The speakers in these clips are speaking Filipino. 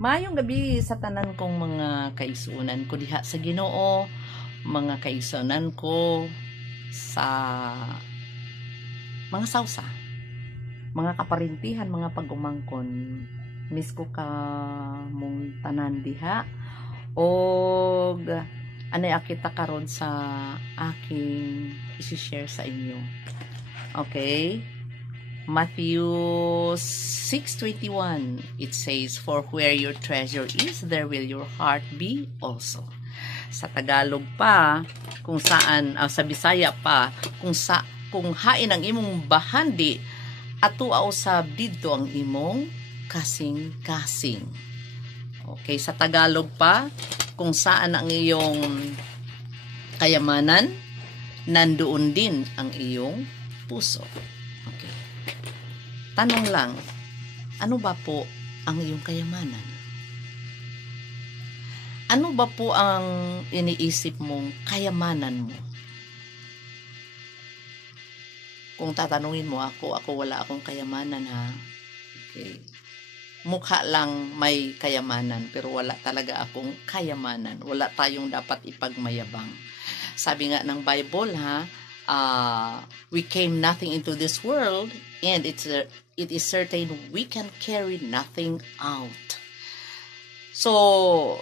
Maayong gabi sa tanan kong mga kaisunan ko diha sa Ginoo, mga kaisunan ko sa mga sawsa, mga kaparintihan, mga pagumangkon. Miss ko ka mong tanan diha og anay akita karon sa aking i-share sa inyo. Okay? Matthew 6:21, it says, "For where your treasure is, there will your heart be also." Sa Tagalog pa, kung saan, sa Bisaya pa, kung hain ang imong bahandi, atua usab didto ang imong kasing-kasing. Okay, sa Tagalog pa, kung saan ang iyong kayamanan, nandoon din ang iyong puso. Okay. Tanong lang, ano ba po ang iyong kayamanan? Ano ba po ang iniisip mong kayamanan mo? Kung tatanungin mo ako wala akong kayamanan ha. Okay. Mukha lang may kayamanan pero wala talaga akong kayamanan. Wala tayong dapat ipagmayabang. Sabi nga ng Bible ha, we came nothing into this world and it is certain we can carry nothing out. So,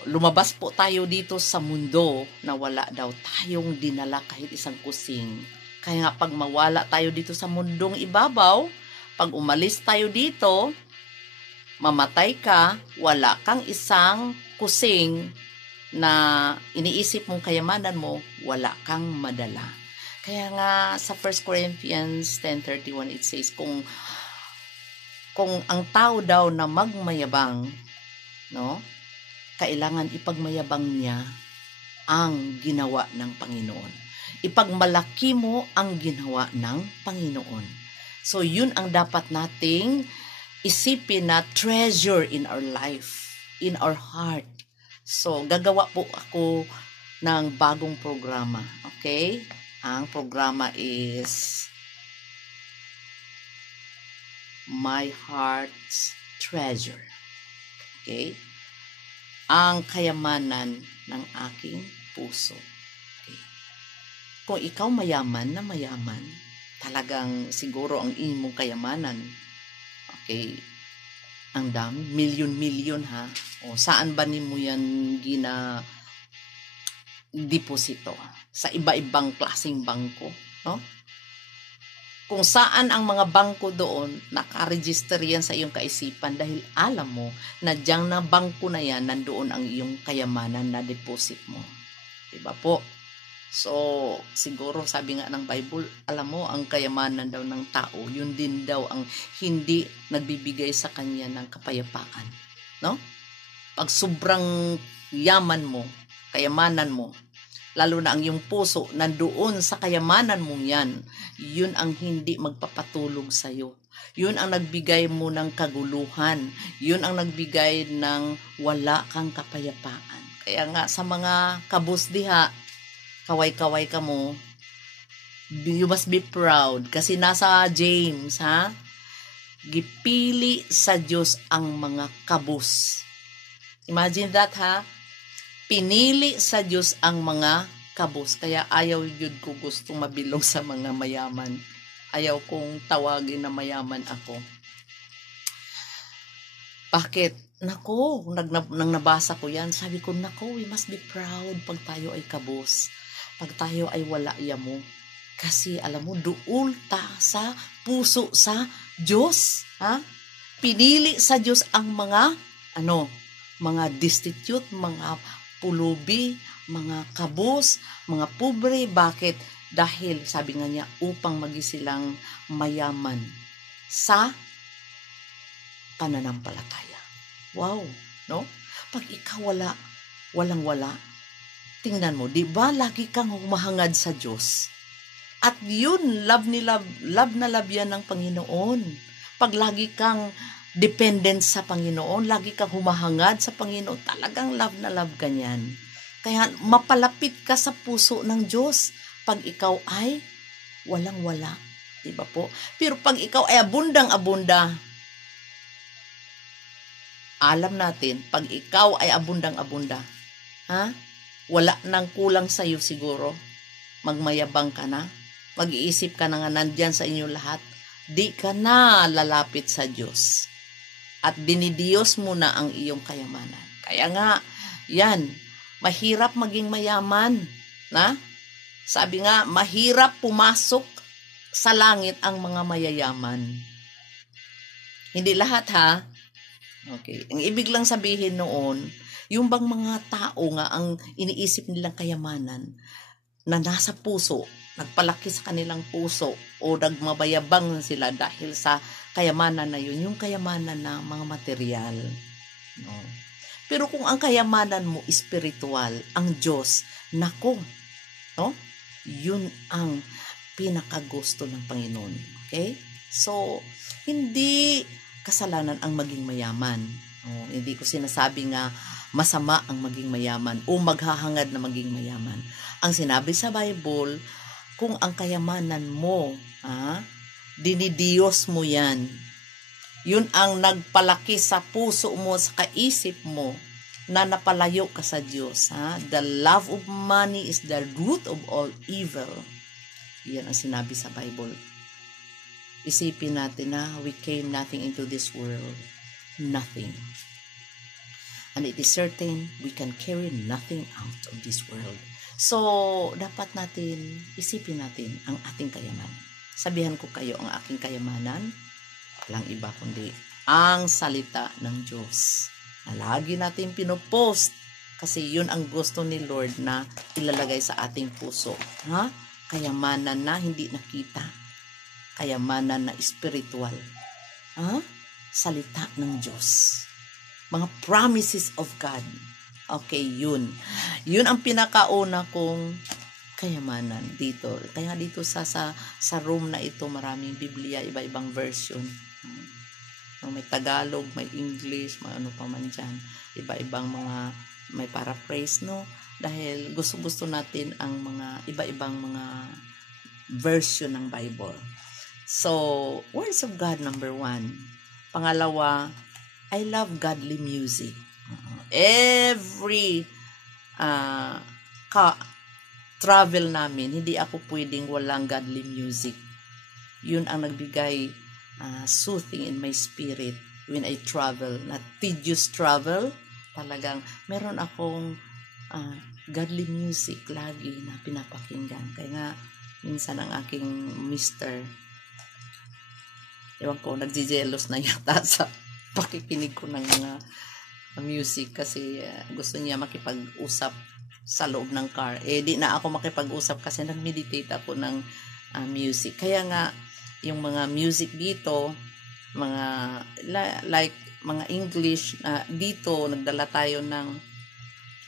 lumabas po tayo dito sa mundo na wala daw tayong dinala kahit isang kusing. Kaya nga pag mawala tayo dito sa mundong ibabaw, pag umalis tayo dito, mamatay ka, wala kang isang kusing na iniisip mong kayamanan mo, wala kang madala. Kaya nga sa 1 Corinthians 10:31 it says, kung ang tao daw na magmayabang, no, kailangan ipagmayabang niya ang ginawa ng Panginoon. Ipagmalaki mo ang ginawa ng Panginoon. So yun ang dapat nating isipin na treasure in our life, in our heart. So gagawa po ako ng bagong programa. Okay? Ang programa is My Heart's Treasure. Okay? Ang kayamanan ng aking puso. Okay? Kung ikaw mayaman na mayaman, talagang siguro ang imong kayamanan, okay, ang dami, milyon-milyon ha. O saan ba nimo yan deposito? Sa iba-ibang klaseng bangko, no? Kung saan ang mga bangko doon, nakaregister yan sa iyong kaisipan dahil alam mo na diyang na bangko na yan, nandoon ang iyong kayamanan na deposit mo. Diba po? So, siguro sabi nga ng Bible, alam mo, ang kayamanan daw ng tao, yun din daw ang hindi nagbibigay sa kanya ng kapayapaan. No? Pag sobrang yaman mo, kayamanan mo, lalo na ang iyong puso, nandoon sa kayamanan mong yan, yun ang hindi magpapatulog sa'yo. Yun ang nagbigay mo ng kaguluhan. Yun ang nagbigay ng wala kang kapayapaan. Kaya nga sa mga kabus diha, kaway-kaway ka mo, you must be proud. Kasi nasa James, ha? Gipili sa Diyos ang mga kabus. Imagine that, ha? Pinili sa Diyos ang mga kabus. Kaya ayaw yun ko gustong mabilong sa mga mayaman. Ayaw kong tawagin na mayaman ako. Bakit? Nako, nang nabasa ko yan, sabi ko, nako, we must be proud pag tayo ay kabus. Pag tayo ay wala mo. Kasi alam mo, duol ta sa puso sa Diyos. Ha? Pinili sa Diyos ang mga, mga destitute, mga pulubi, mga kabus, mga pobre. Bakit? Dahil, sabi nga niya, upang magisilang mayaman sa pananampalataya. Wow, no? Pag ikaw walang-wala, tingnan mo, di ba lagi kang humahangad sa Diyos? At yun, love na love yan ng Panginoon. Pag lagi kang dependent sa Panginoon, lagi kang humahangad sa Panginoon, talagang love na love ka niyan. Kaya mapalapit ka sa puso ng Diyos pag ikaw ay walang-wala. Diba po? Pero pag ikaw ay abundang-abunda, Alam natin, pag ikaw ay abundang-abunda, ha? Wala nang kulang sa iyo siguro. Magmayabang ka na. Mag-iisip ka na nga nandyan sa inyo lahat. Di ka na lalapit sa Diyos. At dinidiyos mo na ang iyong kayamanan. Kaya nga, yan, mahirap maging mayaman. Na? Sabi nga, mahirap pumasok sa langit ang mga mayayaman. Hindi lahat ha. Okay. Ang ibig lang sabihin noon, yung bang mga tao nga ang iniisip nilang kayamanan na nasa puso, nagpalaki sa kanilang puso o nagmabayabang na sila dahil sa kayamanan na yun, yung kayamanan na mga material. No? Pero kung ang kayamanan mo spiritual, ang Diyos, nako, no? Yun ang pinakagusto ng Panginoon. Okay? So, hindi kasalanan ang maging mayaman. Hindi ko sinasabi nga masama ang maging mayaman o maghahangad na maging mayaman. Ang sinabi sa Bible, kung ang kayamanan mo, dinidiyos mo yan. Yun ang nagpalaki sa puso mo, sa kaisip mo, na napalayo ka sa Diyos. The love of money is the root of all evil. Yan ang sinabi sa Bible. Isipin natin na we came nothing into this world. Nothing. And it is certain we can carry nothing out of this world. So, dapat natin, isipin natin ang ating kayamanan. Sabihan ko kayo, ang aking kayamanan, walang iba kundi ang salita ng Diyos. Na lagi natin pinopost kasi yun ang gusto ni Lord na ilalagay sa ating puso. Kayamanan na hindi nakita. Kayamanan na spiritual. Salita ng Diyos. Mga promises of God. Okay, yun. Yun ang pinakauna kong kayamanan dito. Kaya dito sa room na ito, maraming Biblia, iba-ibang version. May Tagalog, may English, may ano pa man dyan. Iba-ibang mga, may paraphrase, no? Dahil gusto-gusto natin ang mga iba-ibang mga version ng Bible. So, words of God, number 1. Pangalawa, I love godly music. Every travel namin, hindi ako pwedeng walang godly music. Yun ang nagbigay soothing in my spirit when I travel. Not tedious travel, talagang meron akong godly music lagi na pinapakinggan. Kaya nga, minsan ang aking mister, ewan ko, nagjijelos na yata sa pakikinig ko ng mga music kasi gusto niya makipag-usap sa loob ng car. Di na ako makipag-usap kasi nag-meditate ako ng music. Kaya nga, yung mga music dito, mga like mga English, dito nagdala tayo ng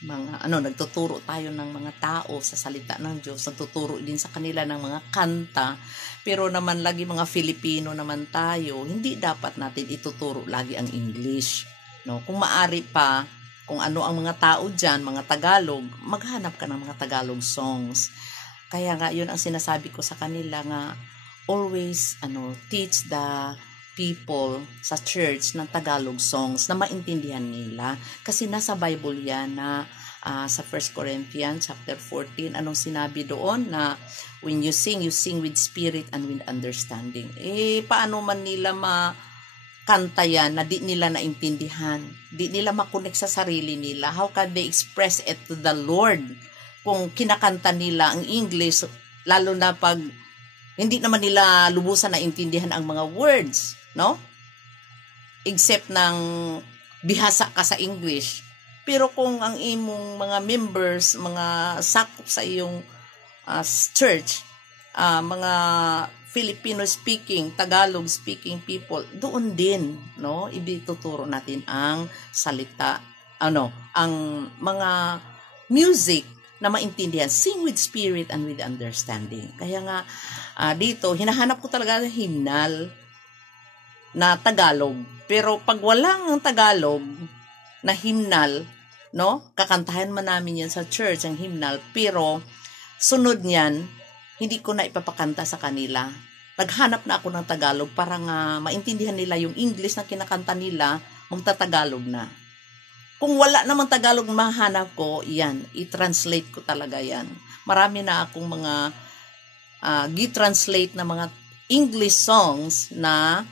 mga nagtuturo tayo ng mga tao sa salita ng Diyos, nagtuturo din sa kanila ng mga kanta. Pero naman lagi mga Filipino naman tayo, hindi dapat natin ituturo lagi ang English, no? Kung maari pa, kung ano ang mga tao diyan, mga Tagalog, maghanap ka ng mga Tagalog songs. Kaya nga yun ang sinasabi ko sa kanila nga, always teach the people sa church ng Tagalog songs na maintindihan nila. Kasi nasa Bible yan na sa 1 Corinthians chapter 14, anong sinabi doon na when you sing with spirit and with understanding. Paano man nila makanta yan na di nila naintindihan? Di nila makonek sa sarili nila. How can they express it to the Lord kung kinakanta nila ang English, lalo na pag hindi naman nila lubusan na intindihan ang mga words, no? Except ng bihasa ka sa English. Pero kung ang imong mga members, mga sakop sa iyong church, mga Filipino speaking, Tagalog speaking people, doon din, no? Ibituturo natin ang salita, ang mga music na maintindihan, sing with spirit and with understanding. Kaya nga, dito, hinahanap ko talaga ng hymnal na Tagalog. Pero pag walang Tagalog na hymnal, no, kakantahan man namin yan sa church, ang hymnal, pero sunod niyan, hindi ko na ipapakanta sa kanila. Naghanap na ako ng Tagalog para nga maintindihan nila yung English na kinakanta nila magtatagalog na. Kung wala namang Tagalog na mahanap ko, yan, i-translate ko talaga yan. Marami na akong mga gi-translate na mga English songs na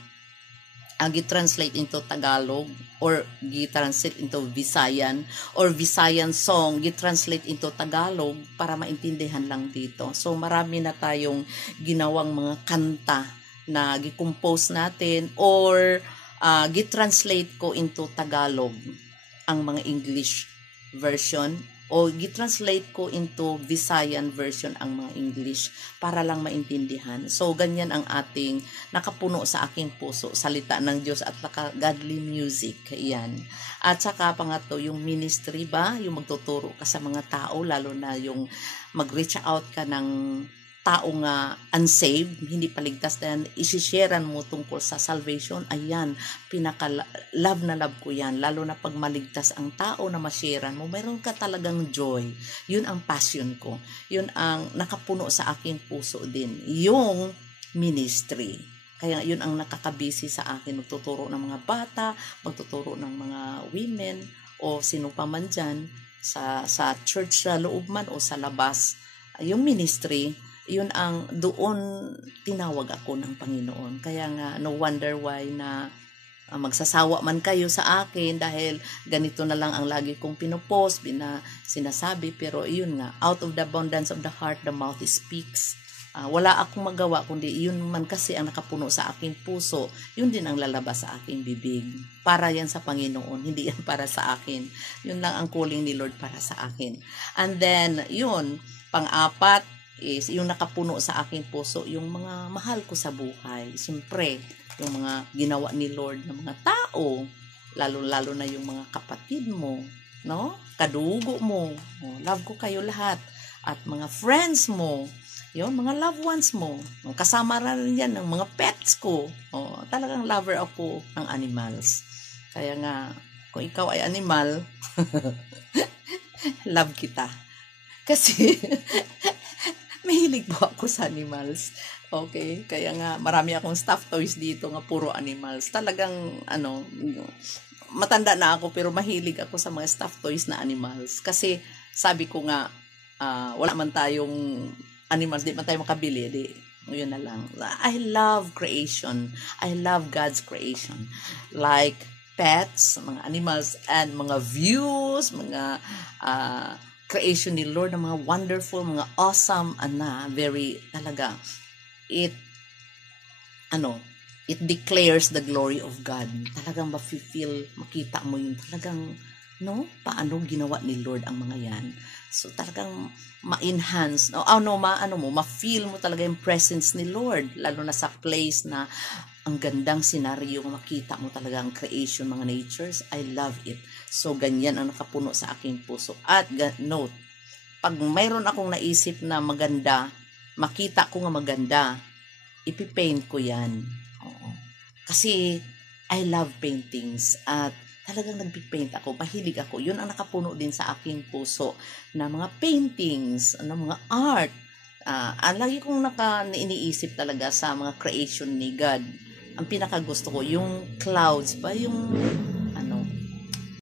gi-translate into Tagalog or gi-translate into Visayan or Visayan song gi-translate into Tagalog para maintindihan lang dito. So marami na tayong ginawang mga kanta na gi-compose natin or gi-translate ko into Tagalog ang mga English version o gi-translate ko into Visayan version ang mga English para lang maintindihan. So, ganyan ang ating nakapuno sa aking puso, salita ng Diyos at godly music. Yan. At saka pangatlo, yung ministry ba, yung magtuturo ka sa mga tao, lalo na yung mag-reach out ka ng tao nga unsaved, hindi paligtas na yan, isisharean mo tungkol sa salvation, ayan, pinaka-love na love ko yan, lalo na pag maligtas ang tao na masharean mo, mayroon ka talagang joy, yun ang passion ko, yun ang nakapuno sa aking puso din, yung ministry, kaya yun ang nakakabisi sa akin, magtuturo ng mga bata, magtuturo ng mga women, o sino pa man dyan, sa church sa loob man o sa labas, yung ministry, yun ang doon tinawag ako ng Panginoon. Kaya nga, no wonder why na magsasawa man kayo sa akin dahil ganito na lang ang lagi kong pinopost, sinasabi. Pero yun nga, out of the abundance of the heart, the mouth speaks. Wala akong magawa, kundi yun man kasi ang nakapuno sa aking puso, yun din ang lalabas sa aking bibig. Para yan sa Panginoon, hindi yan para sa akin. Yun lang ang calling ni Lord para sa akin. And then, yun, pang-apat, is yung nakapuno sa aking puso, yung mga mahal ko sa buhay. Siyempre, yung mga ginawa ni Lord ng mga tao, lalo-lalo na yung mga kapatid mo, no? Kadugo mo. Love ko kayo lahat. At mga friends mo, yung mga loved ones mo. Kasama rin yan ng mga pets ko. Talagang lover ako ng animals. Kaya nga, kung ikaw ay animal, love kita. Kasi, mahilig po ako sa animals. Okay? Kaya nga, marami akong stuffed toys dito nga puro animals. Talagang, matanda na ako pero mahilig ako sa mga stuffed toys na animals. Kasi, sabi ko nga, wala man tayong animals, di man tayo makabili, di, yun na lang. I love creation. I love God's creation. Like, pets, mga animals, and mga views, mga, creation ni Lord, ng mga wonderful, mga awesome, very, talaga, it declares the glory of God. Talagang ma-feel, makita mo yun, talagang, paano ginawa ni Lord ang mga yan. So, talagang ma-enhance, ma-feel mo talaga yung presence ni Lord, lalo na sa place na ang gandang senaryo, makita mo talaga ang creation, mga natures. I love it. So, ganyan ang nakapuno sa aking puso. At note, pag mayroon akong naisip na maganda, makita ko nga maganda, ipipaint ko yan. Oo. Kasi, I love paintings. At talagang nagpipaint ako, mahilig ako. Yun ang nakapuno din sa aking puso na mga paintings, na mga art. Lagi kong iniisip talaga sa mga creation ni God. Ang pinakagusto ko, yung clouds ba, yung